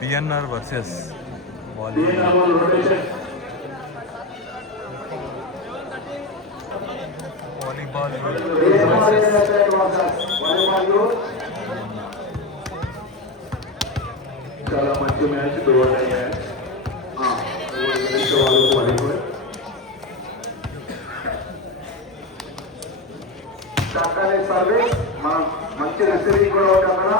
BNR versus volleyball చాలా మంచి మ్యాచ్ చక్కని సర్వీస్ మనం మంచి రిసీవింగ్ కూడా ఉంటాం కదా.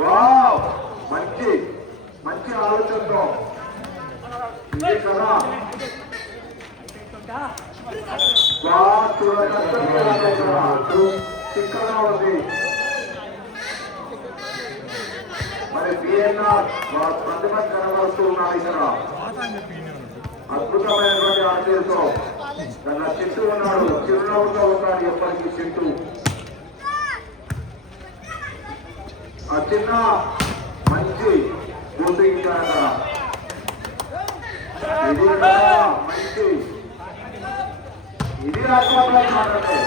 వావ్ మంచి మంచి ఆలోచనతో ఇది కదా చిక్కగా ఉంది. మరి బిఎన్ఆర్ ప్రతిభ కనబడుతూ ఉన్నారు. ఇక్కడ అద్భుతమైనటువంటి ఆశయంతో తన చింటూ ఉన్నాడు. చిరునవ్వుతో ఉన్నాడు ఎప్పటికీ చింటూ. ఆ చిన్న మంచి గుర్తించాక ఇది మంచి ఇది రాజ్యాంగం మాట్లాడే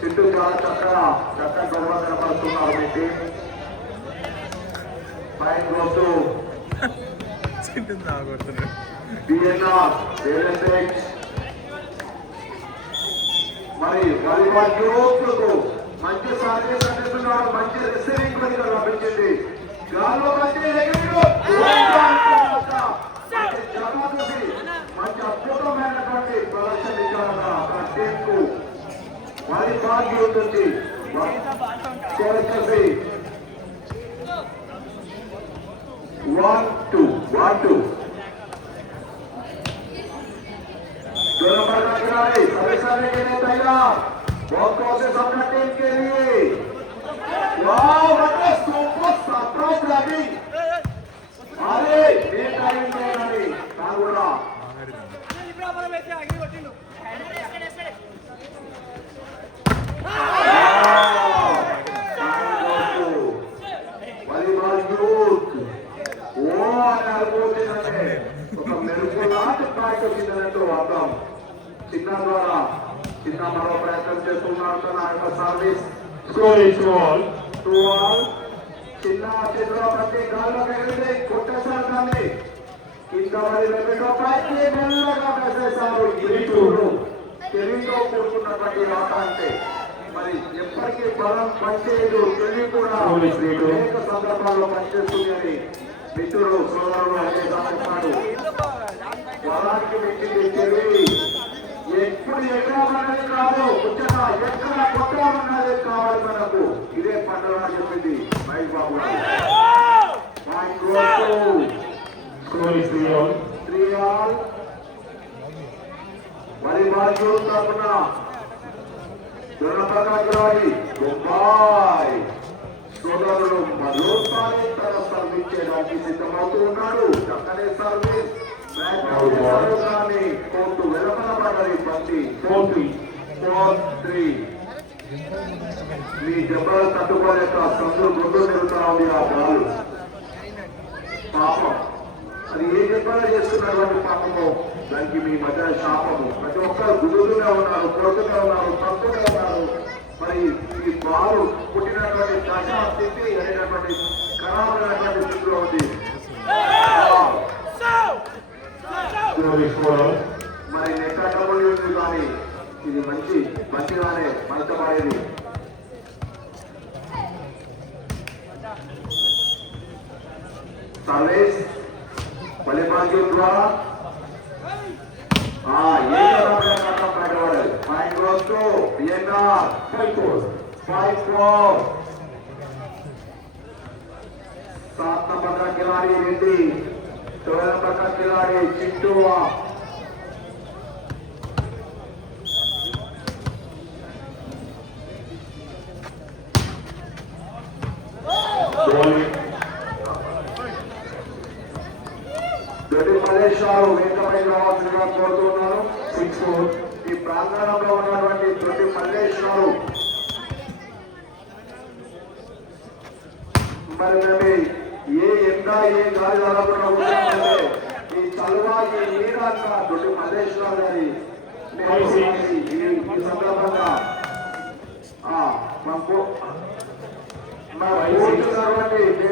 చింటూ చాలా చక్కగా గొడవ కనపడుతున్నారు. మీ టీం ఫైన్ రోజు మరి వాలీబాల్ యూత్కు మంచి సర్వీస్ అందిస్తున్నాడు. మంచి రిసీవింగ్ కూడా లభించింది. గాల్లో మంచి మంచి అద్భుతమైనటువంటి ప్రదర్శన ఇచ్చారు టీంకు. వాలీబాల్ యూత్ నుంచి చేసి 1-2 दोनों पर खिलाड़ी सभी सामने के लिए तैयार. बहुत कोशिश अपना टीम के लिए. वाह बच्चे सुपर सरप्राइज लगी. अरे ये टाइम में नहीं कांगुड़ा वालीबाल यूथ ఒక మెరుగులాంటి ప్రాక్టీస్ వచ్చిందనంటూ అర్థం. చిన్న ద్వారా చిన్న మరో ప్రయత్నం చేస్తున్నారు. తన యొక్క సర్వీస్ చిన్న చేతిలో ప్రతి గాల్లోకి ఎగిరితే కొట్టేశారు. కానీ కింద మరి పైకి మెల్లగా వేసేశారు. గిరిటూరు తెలివితో కూడుకున్నటువంటి ఆట అంటే మరి ఎప్పటికీ బలం పనిచేయదు. తెలివి కూడా అనేక సందర్భాల్లో పనిచేస్తుంది అని మిత్రుడు సోదరుడు అనేసాడు. పొలానికి పెట్టింది తెలివి. ఎప్పుడు ఎక్కడమన్నది కాదు, ముచ్చట ఎక్కడ కొట్టామన్నది కావాలి మనకు. ఇదే పండుగ చెప్పింది మహేష్ బాబు. వాలీబాల్ తరఫున దొరపరాజరాయి బొంబాయి సోదరుడు మరోసారి తన సర్వీస్ చేయడానికి సిద్ధమవుతూ ఉన్నాడు. చక్కనే సర్వీస్ కోర్టు వెలపల పడ్డది. బంతి 4-3. మీ దెబ్బలు తట్టుకోలేక సందు గుండు తిరుగుతా ఉంది ఆ బాలు. పాపం అది ఏ దెబ్బలు చేస్తున్నటువంటి పాపము. దానికి మీ మధ్య శాపము. ప్రతి ఒక్కరు గుడుగుగా ఉన్నారు, కొడుకుగా ఉన్నారు, తక్కువగా ఉన్నారు. మరి ఈ బాలు పుట్టినటువంటి దశా స్థితి అనేటటువంటి ఖరాబైనటువంటి స్థితిలో ఉంది. మరి నెక్క డబ్బులు ఉంది. కానీ ఇది మంచిగానే మంచబడేది. సర్వీస్ వాలీబాల్ ద్వారా బయటపడాలి. 5-4 7 नंबर का खिलाड़ी रेड्डी, 16 नंबर का खिलाड़ी चिट्टुआ. మలేషియాలో వేగపై రావాల్సిందిగా కోరుతున్నాను. 6-4. ఈ ప్రాంగణంలో ఉన్నటువంటి ప్రతి మలేషియాలు మరి ఏ ఎండ ఏ గాలి రాకుండా ఈ చలువ ఈ నీడ దొడ్డి మలేషియా గారి మాకు మేము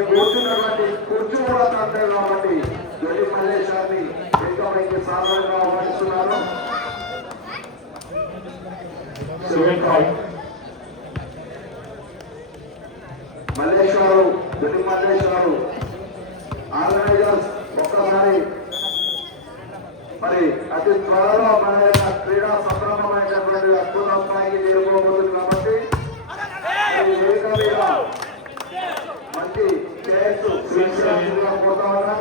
కూర్చున్నటువంటి కుర్చీ కూడా తంటాయి కాబట్టి జొలి మల్లేశ్వరిని వేదికపైకి సాధారణంగా ఆహ్వానిస్తున్నాను. మల్లేశ్వరు జొలి మల్లేశ్వరు ఆర్గనైజర్స్ ఒక్కసారి మరి అతి త్వరలో మన యొక్క క్రీడా సంభ్రమమైనటువంటి అద్భుత స్థాయికి చేరుకోబోతుంది కాబట్టి మంచి పోతా ఉన్నా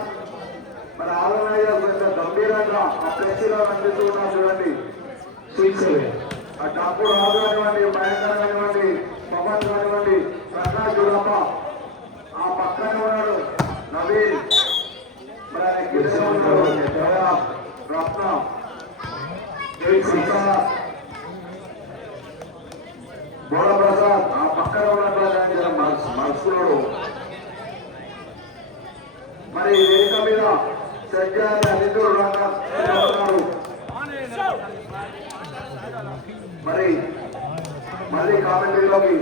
మరి ఆర్గనైజర్స్ ఎంత గంభీరంగా ఆ ఫ్లెక్సీలో అందిస్తూ ఉన్నారు చూడండి. ఆ డబ్బు రాజు కానివ్వండి, మహేందర్ కానివ్వండి, పవన్ కానివ్వండి, ప్రకాష్ గురప్ప ఆ పక్కన ఉన్నాడు నవీన్, మరి ఆయన కింద ఉన్నాడు రత్న బోళప్రసాద్ ఆ పక్కన ఉన్నటువంటి మనసుకున్నాడు. మరి వేదిక మీద సజ్జాని అనితుడు ఉన్నారు. మరి మళ్ళీ కామెంటరీలోకి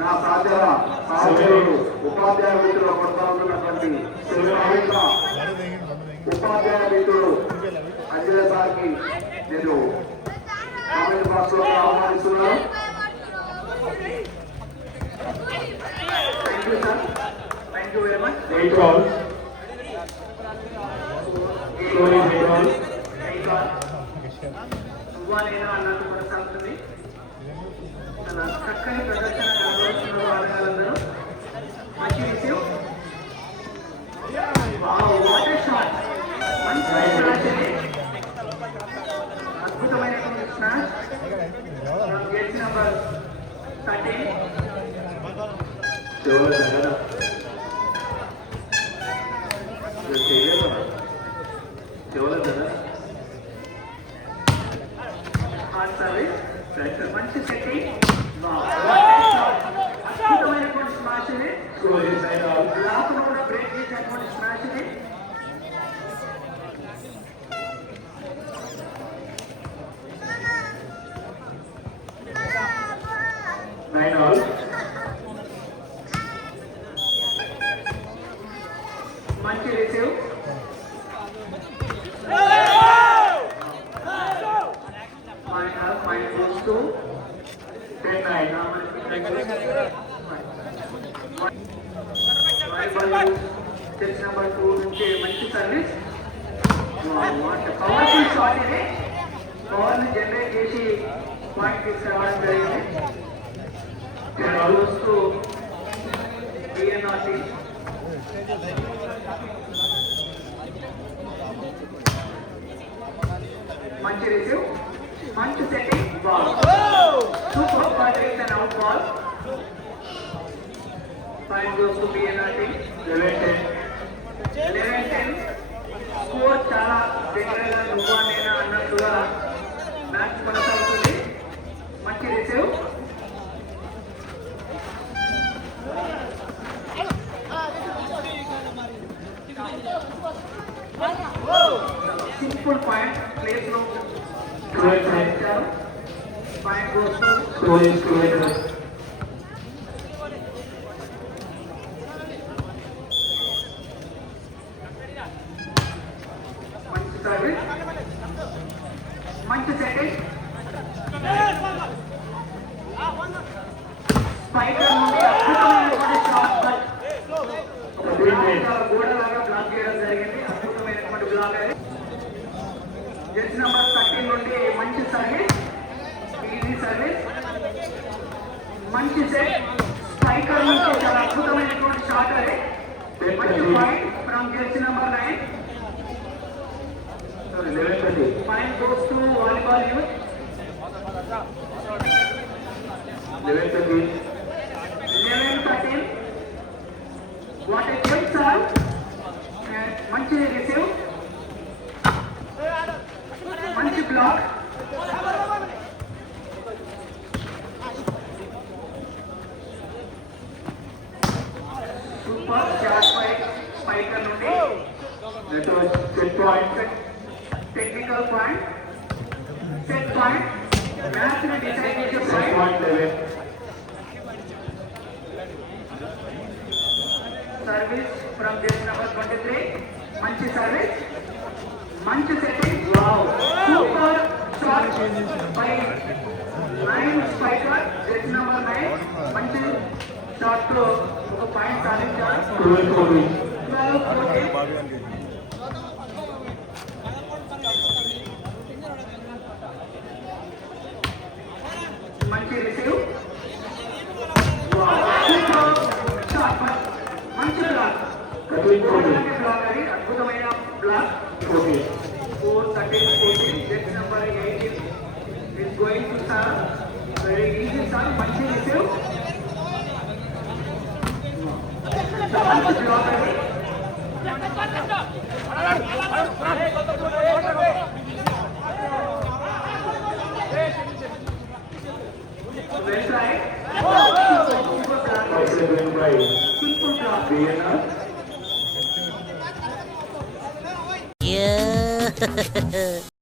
నా సహచరుడు ఉపాధ్యాయ మిత్రులు కొనసాగుతున్నటువంటి ఉపాధ్యాయ మిత్రుడు అజిల సార్కి నేను కామెంట్ బాక్స్ లో ఆహ్వానిస్తున్నాను. Thank you sir, thank you very much. నువ్వాలేనా అన్నట్టు కొనసాగుతుంది. చాలా చక్కని ప్రదర్శన కనబడుతున్న ఆటగాళ్ళందరూ మంచి విషయం. అద్భుతమైనటువంటి స్మాష్ గెలిచి నంబర్ 13 మంచి సెట్టింగ్, అద్భుతమైనటువంటి స్మాష్ ఇది. బ్లాక్ కూడా బ్రేక్ చేసినటువంటి స్మాష్ ఇది. మంచి రిసీవ్, నెంబర్ 2 నుంచి మంచి సర్వీస్. పవర్ఫుల్ షాట్ ఇది. పవర్ ని జనరేట్ చేసి పాయింట్ తీసుకురావడం జరిగింది. మంచి రిసీవ్, మంచి setting, ball super point and out ball. Point goes to BNRT. 11-10. స్కోర్ చాలా దగ్గరగా నువ్వా నేనా అన్నట్టుగా మ్యాచ్ కొనసాగుతుంది. మంచి రిసీవ్, సింపుల్ పాయింట్ ప్లేస్ లో పాయింట్ గోస్ టు మంచి సెట్టింగ్. స్పైకర్ నుండి అద్భుతమైనటువంటి షాట్ గోడలాగా బ్లాక్ చేయడం జరిగింది. అద్భుతమైనటువంటి బ్లాక్ అది. జెర్సీ నంబర్ 13 నుండి మంచి సర్వీస్, ఈజీ సర్వీస్, మంచి సెట్. స్పైకర్ నుంచి చాలా అద్భుతమైనటువంటి షాట్ అది. మంచి point from Jersey number 9. Point goes to volleyball youth. 11-13. What a great serve. మంచి రిసీవ్, మంచి block. Super shot by spiker నుండి. Set point, technical point, set point, match ని డిసైడ్ చేసే పాయింట్. 23. మంచి సర్వీస్, మంచి setting, super shot by 9 striker, jet number 9. మంచి షాట్ తో ఒక పాయింట్ సాధించారు. 12-14. మంచి రిసీవ్, మంచి బ్లాక్, బ్లాక్ అది అద్భుతమైన బ్లాక్. 4-13. జెట్ number 18 is going to serve very easy serve. మంచి రిసీవ్, మంచి బ్లాక్ అది. Well tried, super block, simple block. Yeah.